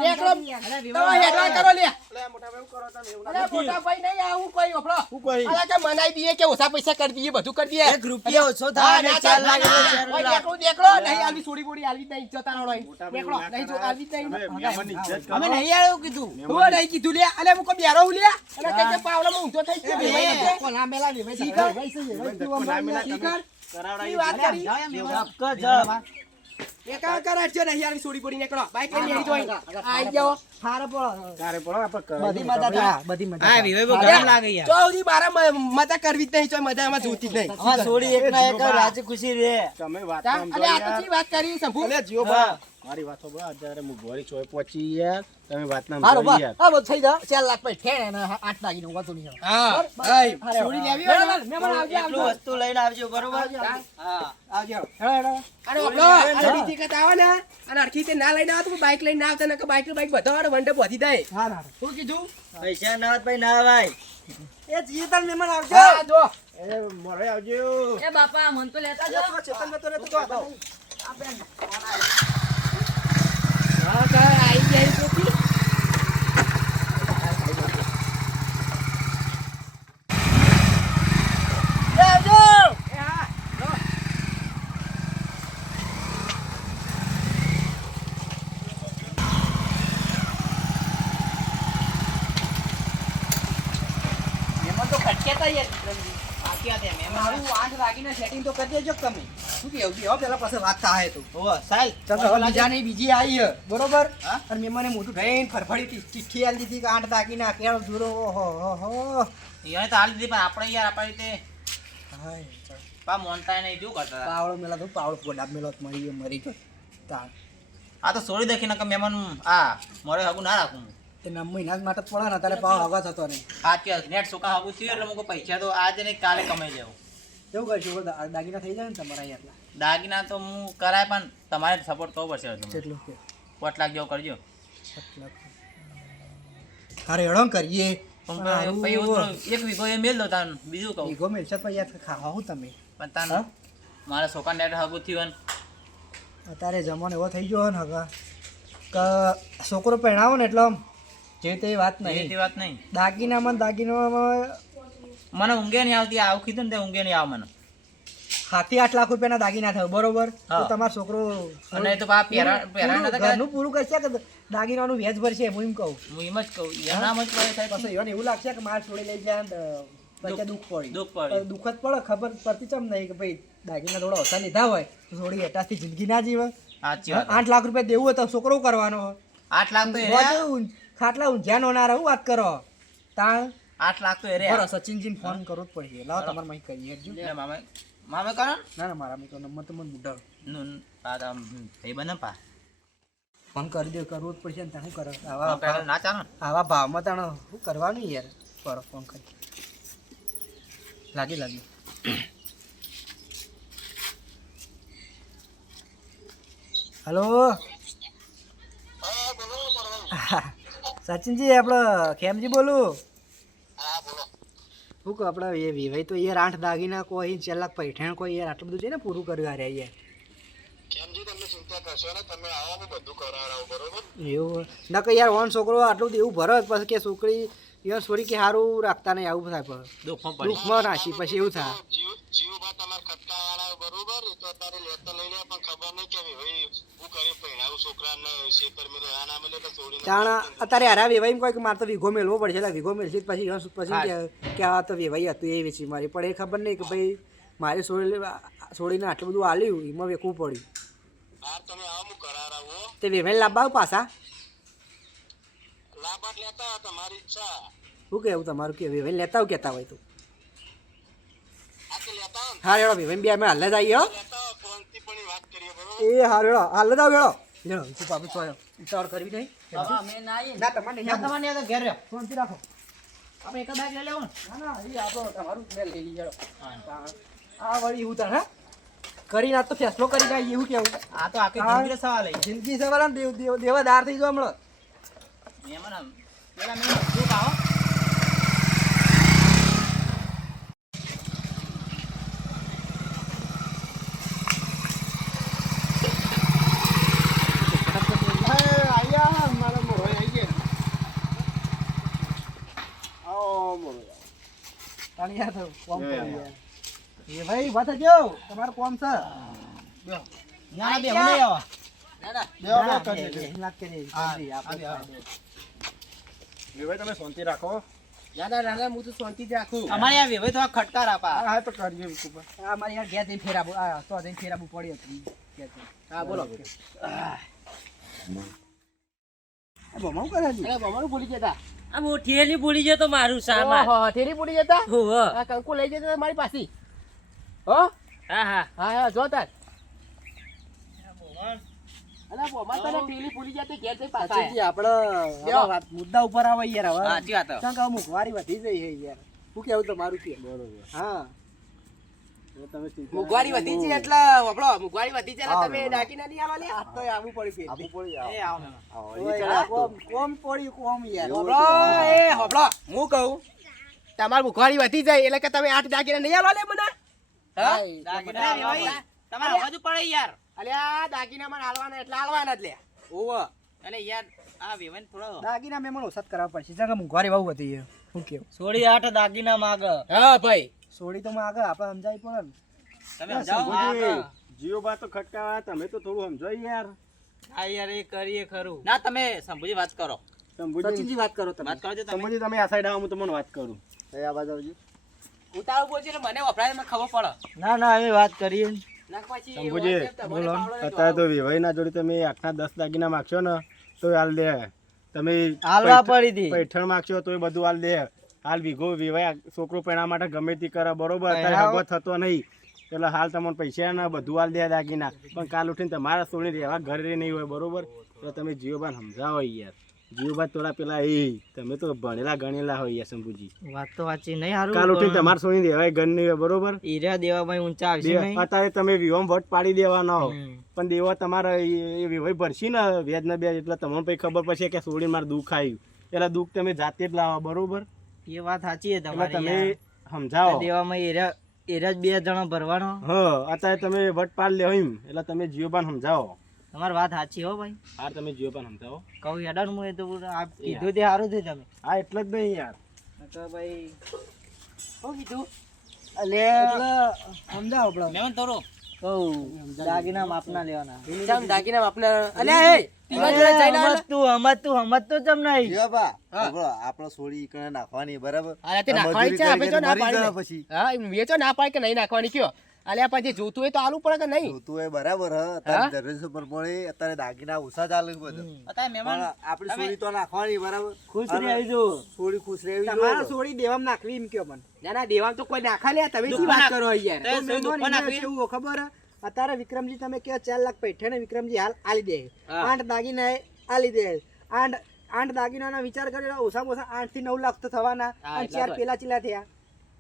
નેકળો તમે હેડવા કરો લે. અલે મોટા ભાઈ કરો તાન એવું અરે મોટા ભાઈ નહીં આવું કોઈ ઓફળો. શું કહી? અલા કે મનાઈ દઈએ કે ઓછા પૈસા કરી દઈએ બધું કરી દઈએ. 1 રૂપિયા ઓછો હા, થાય ના, ને 4 લાખ ના, એટલે 4 ઓય લાખ. નેકળો દેખલો નહીં આલવી સોડી બોડી આલવી નહીં જતા રહો નહીં. મોટા ભાઈ નેકળો ના નહીં જો કરાય. આલવી નહીં. તમે મહેમાનની ઇજ્જત કરો. અમે નહીં આવ્યું કીધું. હું નહીં કીધું લે. અલે મુકો બેરો હું લે. અને કઈ કે પાવડામાં ઊંધો થઈ ગયો. ભાઈ ભાઈ કોના મેલા ભાઈ શીખર. ધક્કો ના મિલા તમે શીખર. કરાવડાવી ની વાત કરી. ધક્કો જ. એકા કરાડજો નહીં આલવી સોડી બોડી નેકળો. બાઈક લઈને હેડી જોઈ. આઈ જાઓ. હારે પડો. તારે પડો આપણે કરાવી બધી મદદ હા, બધી મદદ હા, હા. વિવેક બહુ ગરમ લાગે યાર. ચોથી બારા મજા કરવી જ નહીં. ચોય મજા આમાં જોતી જ નહીં. અમાર છોડી એક ના એક રાજી ખુશી રે. તમે વાત તા- આમ અલે આ કરો તો યાર. ચી વાત કરી શંભુ? અલે જીઓ બા મારી વાતો બા અત્યારે હું ઘોડી ચોય પહોંચી યાર તમે વાત ના હારું કરી બસ યાર. હા બસ થઈ જા 4 લાખ પછી ઠેણ અને 8 દાગીનો વાતો નહીં હવે. હા. હારે, સોડી લેવી હારે. હોય ને? મહેમાન આવજો, એટલું આવજો. વસ્તુ લઈને આવજો બરોબર. હા. આવજો હેડો હેડો. અને ઓપડો, અને બીજી વખત આવો ને, અને હરખી રીતે ના લઈને આવો તો બાઈક લઈને ના આવતા ને કે બાઈક બધો વાળો વંડે પહોંચી જાય. હા ના શું કીધું? પૈસા ના હોત ભાઈ ના ભાઈ. એ જીએ તાર મહેમાન આવજો. હા, જો. એ મોરે આવજો. એ બાપા મન તો લેતા જાઓ. ચેતન તો રહેતો તો આવો. હા, તો આઈ ગયા ચોથી. કહેતા યાર વિક્રમજી. બાકી આ તે મહેમાન મારું 8 દાગીના સેટિંગ તો કરી દેજો કે તમે. શું કેવું છે? પેલા પાસે વાત થાય તો. ઓહો સાલ ચાલો હવે બીજાની બીજી આવી છે, બરોબર? હા? અને મહેમાને મોટું થઈને ફરફડી ચિઠ્ઠી આલી દીધી કે 8 દાગીના કેળો દૂરો. ઓહો. યાર તો હાલ દીધી પણ આપણે યાર આપણી રીતે હાય. પા મોનતા નહીં શું કરતા હતા. પાવડો મેલા તો પાવડો પોડા મેલો તો મરી ગયો, મરી ગયો. તાણ. આ તો સોળી દેખીને કે મહેમાન આ મોરે હગું ના રાખું તે 9 મહિના જ માટે જ પડે ને તારે પાવ હવા થતો નહીં. સાચી વાત નેટ સોકા હગું થયું એટલે મુકો પૈસા તો આજે નહીં કાલે કમાઈ લેવું કેવું કરશું? દાગીના થઈ જાય ને તમારા યાર. દાગીના તો હું કરાય પણ તમારે સપોર્ટ કરવો પડશે હજુ. કેટલું કે 5 લાખ જેવો કરજો તારે હેડો કરીએ. પણ પછી એવું તો એક વીઘો એ મેલ દો તાન બીજું કહું વીઘો મેલશે તો યાર ખાવા હું તમે. પણ તાન હા? મારા છોકરા નેટ હગું થયું ને અત્યારે જમાનો એવો થઈ ગયો ને હવે કે છોકરો પહેણાવો ને એટલે આમ જે તે વાત એ નહીં. વાત નહીં દાગીનામાં મને ઊંઘે નહીં આવતી આવું કીધું ને તે ઊંઘે નહીં આવે મને 7-8 લાખ રૂપિયાના દાગીના થયો, બરોબર? તો હા. તમારો છોકરો અને એ તો પા પહેરા નતા કરતા. ઘરનું પૂરું કરશે કે દાગીનાનું વ્યાજ ભરશે? હું એમ કહું. હું એમ જ કહું યાર નામ જ પડે સાહેબ પછી એને એવું લાગશે કે માર છોડી લઈ જાય ને પછી દુઃખ પડી. દુઃખ પડી. દુઃખ જ પડે, ખબર પડતી ચમ નહીં કે ભાઈ દાગીના થોડા ઓછા લીધા હોય તો થોડી એટાસથી જિંદગી ના જીવે. સાચી વાત 8 લાખ રૂપિયા દેવું હોય તો છોકરો કરવાનો. 8 લાખ તો એ ખાટલા ઊંઝ્યા નો ના રહું વાત કરો તાણ. 8 લાખ તો એ રે બરો સચિનજીને ફોન કરવો જ પડશે. લાવો તમારે મહી કરીએ હેડજો. લે મામે મામે કરો ના ના મારા મિત્રો નંબર તો મને મુઢાવ નું પાદા ભાઈ બને પા ફોન કરી દે, કરવો જ પડશે ને. શું કરો પહેલા ના ચાલો આવા ભાવમાં તાણ શું કરવાનું યાર? કરો ફોન કરી. લાગી હલો સચિનજી, આપણે ખેમજી બોલું. શું કહો આપણે એ વિવાહ તો યાર 8 દાગીના કોઈ 4 લાખ પૈઠાણ કોઈ યાર આટલું બધું છે ને પૂરું કર્યું આ યાર. એવું ના કે યાર ઓન છોકરો આટલું બધું એવું ભરત પછી કે છોકરી યાર છોડી કે સારું રાખતા નહીં, આવું થાય પણ દુઃખમાં પડી દુઃખમાં નાખી પછી એવું થાય. તાણા અત્યારે હારા વેવાઈ કોઈ કે મારે તો વીઘો મેળવો પડશે એટલે વીઘો મેળશે પછી કે આ તો વેવાઈ હતું એ વેચી મારી, પણ એ ખબર નહીં કે ભાઈ મારે છોડીને આટલું બધું આલ્યું એમાં વેચવું પડ્યું. તે વેવાઈ લાવવા આવું પાછા? શું કેવું તમારું? કે વેવાઈ લેતા આવું કહેતા હોય તો હા હેડો વેવાઈ બે અમે હાલ જ આવીએ. એ હા હેડો હાલ જ આવ હેડો. હેડો શું પાપી ઉતાવળ કરવી નહીં. ના તમારે નહીં આવવું. તમારે ઘેર રહ્યો શાંતિ રાખો. આપણે એક બેગ લઈ લેવું ના ના એ આપણો તમારું મેલ લઈ લઈએ હેડો. આ વળી એવું તાર હા કરીને આજ તો ફેસલો કરી નાખીએ એવું કેવું? આ તો આખી જિંદગીનો સવાલ છે જિંદગી સવાલ ને દેવાદાર થઈ જાવ હમણાં. મહેમાન પેલા મેં શું ખાઓ તાણી યાર તો કોમ કરી યાર. એ ભાઈ વાત જો તમારું કોમ છે. ના બે હું નહીં આવા વાત કરીએ. વિભાઈ તમે શાંતિ રાખો. ના હું તો શાંતિ જ રાખું. અમારે આ વેવાઈ તો ખટકા રાખા હા તો કરીએ વિકુભા. આ મારી યાર ઘેર જઈને ફેરાવું તો જઈને ફેરાવું પડી હતું. હા બોલો. બમાવું કરે છે. અરે બમારું ભૂલી જતા. આ મોઠીએલી ભૂલી ગયો તો મારું સામાન. ઓહો થેલી ભૂલી જતા. હોવ. આ કંકુ લઈ જતા મારી પાસે. હો હા હા હા હા જો તાર. અલા બોમા તને થેલી ભૂલી જતી ઘેર જઈ પાછા સાચી આપણે વાત મુદ્દા ઉપર આવે યાર હવે. સાચી વાત કારણ કે મુખવારી વધી જઈ છે યાર. શું કેવું તમારું કે? બરોબર. હા તમે ચિંતા મુગવારી વધી છે એટલે વપડો મુગવારી વધી છે એટલે તમે દાગીના નહીં આવા લે. આ તો આવવું પડી આપવું પડી એ આવો મહેમાન આવો. ઓય, કોમ પડ્યું કોમ યાર. હોભળો એ હોભળો હું કહું તમાર મુગવારી વધી જાય એટલે કે તમે 8 દાગીના નહીં આવા લે મને. હા દાગીના વેવાઈ તમારે અવાજ પડે યાર અલ્યા દાગીના મને હાલવાના એટલે હાલવાના જ લે. ઓવ એટલે યાર આ વેવાઈ થોડો દાગીના મહેમાન ઓછા જ કરાવવા પડશે. કારણ કે મોંઘવારી બહુ વધી છે. શું કેવું? સોળી 8 દાગીના માગ. હા ભાઈ સોડી તો આગળ આપણે સમજાવી પડે ને. તમે જાઓ શંભુજી, જીઓબા તો ખટકાવા, તમે તો થોડું સમજો યાર. આ યાર એ કરીએ ખરું. ના તમે શંભુજી વાત કરો શંભુજી સચિનજી વાત કરો તમે. વાત કરો છો તમે શંભુજી તમે આ સાઈડ આવો હું તમને વાત કરું. આ બાજુ આવજો. ઉતાવળ બોલજે એટલે મને વપરાય મને ખબર પડે. ના ના અમે વાત કરીએ નાખ પછી શંભુજી, વોટ્સએપ તમારે પાવડો ને અત્યારે તો વિવાહના જોડે તમે 8-10 દાગીના માગશો ને તો હાલ દે. તમે હાલવા પડી હતી પૈઠણ માગશો તો બધું હાલ દે. હાલ વીઘો વિવાહ છોકરો પેણા માટે ગમે તે કરે બરોબર. અત્યારે હગો થતો નહીં એટલે હાલ તમને પૈસા ને બધું હાલ દે દાગીના. પણ કાલ ઉઠીને તમારા સોળી રહેવા ઘરે નહીં હોય બરોબર. એટલે તમે જીઓબાન સમજાવો યાર. જીઓબા થોડા પેલા તમે તો ભણેલા ગણેલા હોય યાર શંભુજી. વાત તો વાંચી નહીં હારું કાલ ઉઠીને તમારા સોળી રહેવાય ઘર નહીં હોય બરોબર. હીરા દેવામાં ઊંચા આવશે નહીં અત્યારે તમે વિવાહ વટ પાડી દેવાનો પણ દેવા તમારે એ વિવાહ ભરશી ને વ્યાજ ને બે એટલે તમને પછી ખબર પડશે કે સોળી મારે દુઃખ આવ્યું. એટલે દુઃખ તમે જાતે જ લાવો બરોબર. એ વાત સાચી છે એટલે તમારી તમે યાર. સમજાવો. દેવામાં હીરા હીરા જ 2 જણા ભરવાનો હા અત્યારે તમે વટ પાડ લ્યો એમ એટલે તમે જીઓબાન સમજાવો. તમારી વાત સાચી હો ભાઈ. હા તમે જીઓબાન સમજાવો. કહું હેડર હું એ તો આ કીધું તે સારું થયું તમે. હા એટલે જ નહીં યાર. તો ભાઈ શું કીધું? અલે સમજાવો આપણે મેમન તોરો કહું દાગીના માપના લેવાના ચામ દાગીના આપના અલ્યા એ પીવા જોડે જઈને આવ. હમત તો ચમ નહીં જીવાબા, આપણો સોળી ઈકણે નાખવાની બરાબર. અરે તે આ નાખવાની છે મજૂરી આપણે તો ના કરીને મરી પાડી જાય ને. પછી હા એમ વેચો ના પાડે કે નહીં નાખવાની કયો. અલ્યા પછી જોતું હોય તો આલુ પડે કે નહીં. જોતું હોય બરાબર હ. અત્યારે દરરોજ પર પડે અત્યારે દાગીના ઓછા ચાલે છે બધું. અત્યારે પણ મહેમાન આપણી સોળી તો નાખવાની બરાબર. ખુશ રહી આવજો. સોળી ખુશ રહેવી તમારા જોઈએ. સોળી દેવામાં નાખવી એમ કયો મને ના ના દેવામાં તો કોઈ નાખા લે તમે શું વાત કરો યાર. તે શું દુકાન આપી? કેવું હોય ખબર હે? અત્યારે વિક્રમજી તમે કહો 4 લાખ પૈઠાને વિક્રમજી હાલ આલી દે. હા. 8 દાગીના આલી દે. 8 દાગીનાના વિચાર કર્યો ઓછામાં ઓછા 8 થી 9 લાખ તો થવાના. હા, અને એટલા 4 તો. પેલા ચીલા થયા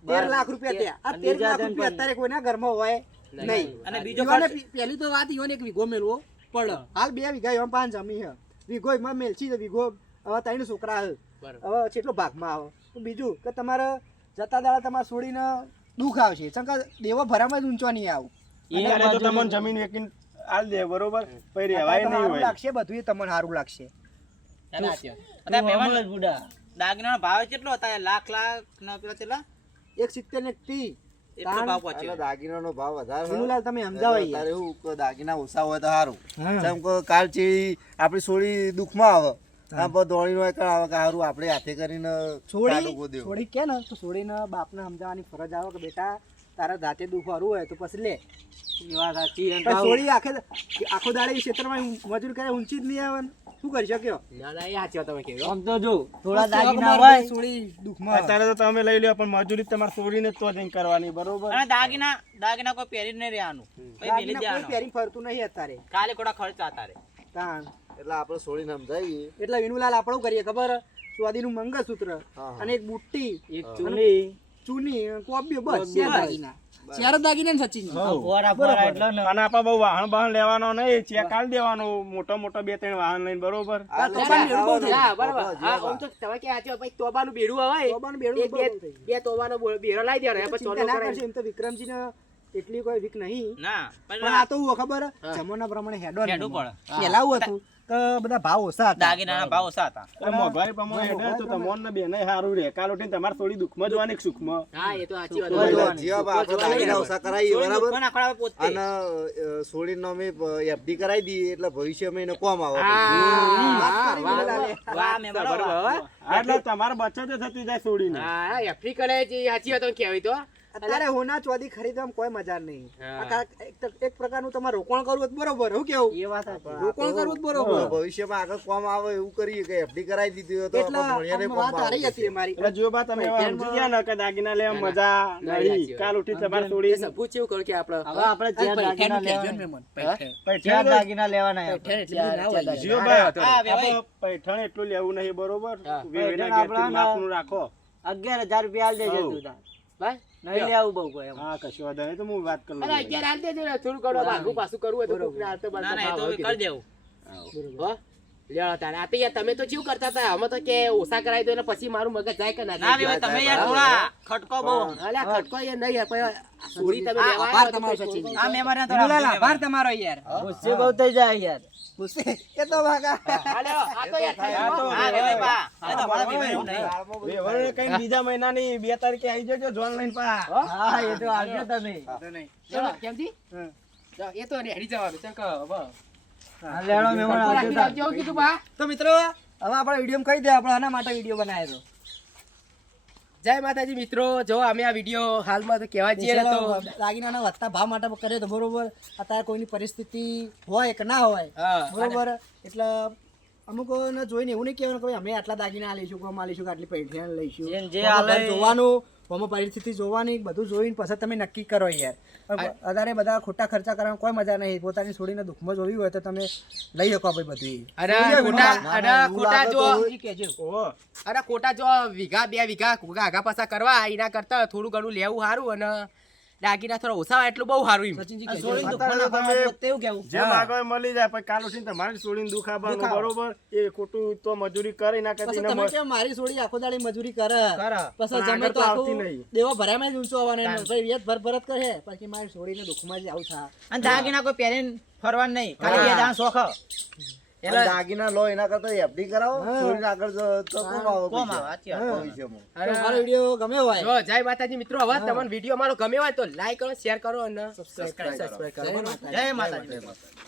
13 લાખ રૂપિયા થયા. આ 13 લાખ રૂપિયા અત્યારે કોઈના ઘરમાં હોય નહીં. અને બીજો ઈવોને ખર્ચ પહેલી તો વાત ઈવોને એક વીઘો મેલવો પડે. હાલ 2 વીઘા એમાં 5 જમી હે. વીઘો એમાં મેલછી તો વીઘો હવે 3 છોકરા હે. બરાબર. હવે કેટલો ભાગમાં આવે તો બીજું કે તમારે જતા દાડા તમારે છોડીને દુઃખ આવશે ચંકા દેવો ભરામાં જ ઊંચો નહીં આવું અત્યારે તો તમને જમીન વેચીને હાલ દે બરોબર. પછી રહેવાય નહીં સારું હોય. લાગશે બધું એ તમને સારું લાગશે ના, ના, સાચી વાત. અત્યારે મહેમાન દાગીનાનો ભાવ કેટલો હતા? લાખ ના પેલા કેટલા 170 ને 30 એટલો ભાવ એટલે પહોંચ્યો. દાગીનાનો ભાવ વધારે હ. વિનુલાલ તમે સમજાવો યાર. અત્યારે એવું કે દાગીના ઓછા હોય તો સારું. હા. જેમ કે કાલ ચેડી આપણી સોળી દુઃખમાં આવે આમ પર દોડીનો એક આવે કે સારું આપણે હાથે કરીને કાઢું ગોદ્યો. છોડી કે ને તો છોડીને બાપને સમજાવવાની ફરજ આવે કે બેટા તારા જાતે દુઃખ વાળું હોય તો પછી લે. એ વાત સાચી. અને પણ ભાવ- છોડી આખો દાડે એ ક્ષેત્રમાં મજૂર કરે ઊંચી જ નહીં આવે ને. શું કરી શક્યો ના ના એ સાચી વાત તમે કહેજો. આમ તો જો થોડા તો દાગીના અમારે હોય છોડી દુઃખમાં અત્યારે તો તમે લઈ લ્યો પણ મજૂરી તમારે સોળીને જ તો જઈને કરવાની બરોબર. અને દાગીના કોઈ પહેરી નહીં રહેવાનું. પછી મેલી દાગીના કોઈ દેવાનું. પહેરીને ફરતું નહીં અત્યારે ખાલી ખોટા ખર્ચા તારે. તાણ એટલે આપણે સોળીને સમજાવીએ. એટલે વિનુલાલ આપણું કરીએ ખબર સ્વાદીનું મંગળસૂત્ર હા. અને એક બુટ્ટી એક ચૂલી ચૂની કોબ્યો બસ બસ. 4 દાગીના 4 દાગીના ને સચિન ફોરા ફોરા એટલે ને. અને આપણે બહુ વાહન બહાન લેવાનો નહીં. ચેક આલ દેવાનો મોટો મોટો 2-3 વાહન લઈને બરોબર. આ તો લેવા પણ આવવાનું. હા બરાબર. હા જીવાબા. આમ તો તમે કે સાચી વાત. પછી તોબાનું બેડું આવે તોબાનું બેડું એક બહુ થઈ ગયું. બે તોબાનો બેડો લાવી દેવાનો પછી ચિંતા ચોલો ના કરાવી. કરશો એમ તો વિક્રમજીને એટલી કોઈ વીક નહીં ના પણ આ તો હું ખબર જમાના પ્રમાણે હેડો હેડવું પડે. પેલા એવું હતું કે બધા ભાવ ઓછા હતા દાગીનાના ભાવ ઓછા હતા. એટલે મોંઘવારી પ્રમાણે હેડે તો તમને ને બેને સારું રહે. કાલ ઉઠીને તમારે થોડી દુઃખમાં જોવાની કે સુખમાં. હા એ તો સાચી વાત. એટલે જોવાની. જીવાબા આપણે દાગીના ઓછા કરાવીએ બરાબર. દુકાન આખડા પોતે. અને સોળીનો અમે FD કરાવી દઈએ એટલે ભવિષ્યમાં એને કોમ આવે. વાત કરી વાહ, વિનુલાલે. વાહ મહેમાન, બરાબર, વાહ. હા. એટલે તમારે બચત થતી જાય સોડીને. હા એફડી કરે છે એ સાચી વાત તમે કહેવાય તો. અત્યારે હોના ચોદી ખરીદવામાં કોઈ મજા નહીં હા. આ એક પ્રકારનું તમારે રોકાણ કરવું જ બરોબર હું કેવું એ વાત સાચી. રોકાણ કરવું જ તો બરોબર ભવિષ્યમાં આગળ કોમ આવે એવું કરીએ કે FD કરાવી દીધી હોય તો એટલે આપણે ભણિયાને આમ કોમ વાત હારી આવે. હતી અમારી એટલે જો બા તમે એવા સમજી ગયા ને કે દાગીના લેવા મજા ના, નહીં. સાચી વાત. કાલ ઉઠી તમારે એ સોડી સબૂત છે એવું કહું કે આપણે હવે આપણે ચાર દાગીના લેવાના. ચાર પૈઠણ દાગીના લેવાના એમ. પૈઠણ એટલે બધું ના હોય યાર. જીઓ હા, ભાઈ, વાંધો નહીં. હા, ભાઈ. આપણે પૈઠણ એટલું લેવું નહીં બરોબર. હા. વેવેના પૈઠણ ઘેરથી આપણા માપનું રાખો. 11,000 રૂપિયા આલ દેજો હઉ. તું તાર. ભાઈ નહીં લેવું બહુ કોઈ એમ. હા કશું વાંધો નહીં તો હું વાત કરી લઉં. અરે 11 હાલ દેજો ને થોડું ઘણું ભાગું પાછું કરવું હોય તો કોકને હાલતો બાલતો ના ના એ તો ભાવ કરી કીધું. દેવું. હો? લ્યો તારે. આ તો યાર તમે તો કેવું કરતા હતા અમે તો કે ઓછા કરાવી દો એટલે પછી મારું મગજ જાય કે ના ના જાય. ભાઈ તમે યાર થોડા ખટકો બહુ. અલ્યા ખટકો યાર નહીં યાર પછી આ સોરી તમે લેવા આભાર આવ્યા તો તમારો કોઈ સચિન. આ મહેમાન વિનુલાલ આભાર તમારો યાર ગુસ્સે બહુ થઈ જાય યાર. ગુસ્સે એ તો ભાગા અલ્યા, આ તો યાર થાય. આ તો હા વેવાઈ પા. આ તો મારા વેવાઈ એવું નહીં. વેવાઈને કઈ બીજા મહિનાની 2 તારીખે આવી જજો જોન લઈને પા. હા એ તો આવજો તમે. ચલો, કેમથી? જાઓ, એ તો રેડી જવાનું છે કે હવે. હા, લેણો મહેમાન આવજો રાખી તાર. રાખજો, કીધું બા. તો મિત્રો હવે આપણે વિડીયો કહી દે આપણે આના માટે વિડીયો બનાવ્યો જય માતાજી મિત્રો, જો અમે આ વિડીયો હાલમાં તો કહેવા જઈએ ને તો દાગીનાના વધતા ભાવ માટે કર્યો તો બરોબર. અત્યારે કોઈની પરિસ્થિતિ હોય કે ના હોય હા, બરોબર, એટલે અમુકોને જોઈને એવું નહીં કહેવાનું કે ભાઈ અમે આટલા દાગીના લઈશું કે અમે લઈશું કે આટલી પૈઠિયા લઈશું. જે આમાં હાલે ઘર જોવાનું, આમાં પરિસ્થિતિ જોવાની, બધું જોઈને પછી તમે નક્કી કરો યાર. અત્યારે બધા ખોટા ખર્ચા કરવાની કોઈ મજા નહીં. પોતાની છોડીને દુઃખમાં જોવી હોય તો તમે લઈ શકો ભાઈ બધું. અને ખોટા જો વીઘા 2 વીઘા આગા પાછા કરવા એના કરતા થોડું ઘણું લેવું સારું અને દાગીના થોડા ઓછા હોય એટલું બહુ સારું. સચિનજી આ કહેજો. છોડીને અત્યારે દુઃખમાં તમે નાખવાનું તેવું કેવું જે માગો એ મળી જાય પછી કાલ ઉઠીને તમારે છોડીને દુઃખ આપવાનું બરોબર. એ ખોટું તો મજૂરી કરી ના પછી કરતી તમે કેમ મારી છોડી આખો દાડી મજૂરી કરે કરે. પછી પણ જમે આગળ તો તો આવતી આખું નહીં. દેવા ભરામાં જ ઊંચો આવવાનો એનો. ભાઈ વ્યાજ ભરત કરે પછી મારી છોડીને દુઃખમાં જ આવું થાય. અને દાગીના કોઈ પહેરીને ફરવાનું નહીં, ખાલી બે દાણા શોખ. અને દાગીના લો એના કરતા એફડી કરાવો, છોડીને આગળ તો કોમ આવે કોમ પૈસા. આવે, સાચી વાત. ભવિષ્યમાં. તો મારો વિડીયો ગમે હોય જો જય માતાજી મિત્રો, હવે તમને વિડીયો અમારો ગમે હોય તો લાઈક કરો, શેર કરો અને સબસ્ક્રાઇબ કરો. જય માતાજી. જય માતાજી.